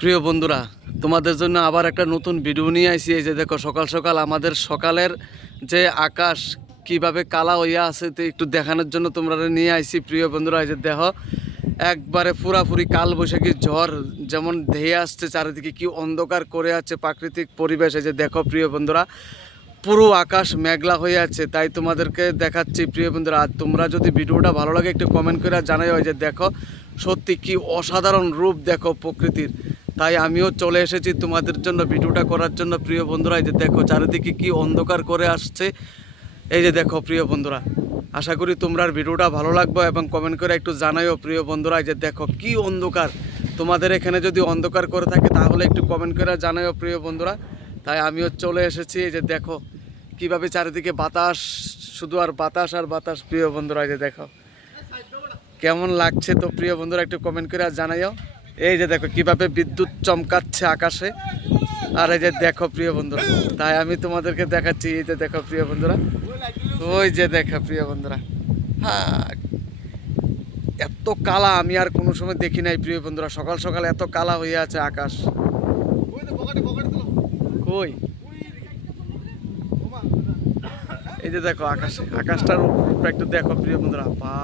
প্রিয় বন্ধুরা, তোমাদের জন্য আবার একটা নতুন ভিডিও নিয়ে আইছি। এই যে দেখো, সকাল সকাল আমাদের সকালের যে আকাশ কিভাবে কালা হইয়া আছে তো একটু দেখানোর জন্য তোমরা নিয়ে আইছি। প্রিয় বন্ধুরা, এই যে দেখো, একবারে পুরাপুরি কাল বৈশাখী ঝড় যেমন ধেয়ে আসছে, চারিদিকে কি অন্ধকার করে আছে প্রাকৃতিক পরিবেশ। এই যে দেখো প্রিয় বন্ধুরা, পুরো আকাশ মেঘলা হয়ে আছে, তাই তোমাদেরকে দেখাচ্ছি। প্রিয় বন্ধুরা, আর তোমরা যদি ভিডিওটা ভালো লাগে একটু কমেন্ট করে জানাই। যে দেখো, সত্যি কি অসাধারণ রূপ দেখো প্রকৃতির। তাই আমিও চলে এসেছি তোমাদের জন্য ভিডিওটা করার জন্য। প্রিয় বন্ধুরা, এই যে দেখো চারিদিকে কি অন্ধকার করে আসছে। এই যে দেখো প্রিয় বন্ধুরা, আশা করি তোমরা ভিডিওটা ভালো লাগবে এবং কমেন্ট করে একটু জানাইও। প্রিয় বন্ধুরা, এই যে দেখো কি অন্ধকার। তোমাদের এখানে যদি অন্ধকার করে থাকে তাহলে একটু কমেন্ট করে জানাইও প্রিয় বন্ধুরা। তাই আমিও চলে এসেছি। এই যে দেখো কিভাবে চারিদিকে বাতাস, শুধু আর বাতাস আর বাতাস। প্রিয় বন্ধুরা, এই যে দেখো কেমন লাগছে তো প্রিয় বন্ধুরা একটু কমেন্ট করে আর জানাইও। এই যে দেখো কিভাবে বিদ্যুৎ চমকাচ্ছে আকাশে। আর এই যে দেখো প্রিয় বন্ধুরা, তাই আমি তোমাদেরকে দেখাচ্ছি। এই যে দেখো প্রিয় বন্ধুরা, ওই যে দেখো প্রিয় বন্ধুরা, হ্যাঁ, এত কালা আমি আর কোনো সময় দেখি নাই প্রিয় বন্ধুরা। সকাল সকাল এত কালা হয়ে আছে আকাশ। কই, এই যে দেখো আকাশটার উপরটা একটু দেখো প্রিয় বন্ধুরা। বা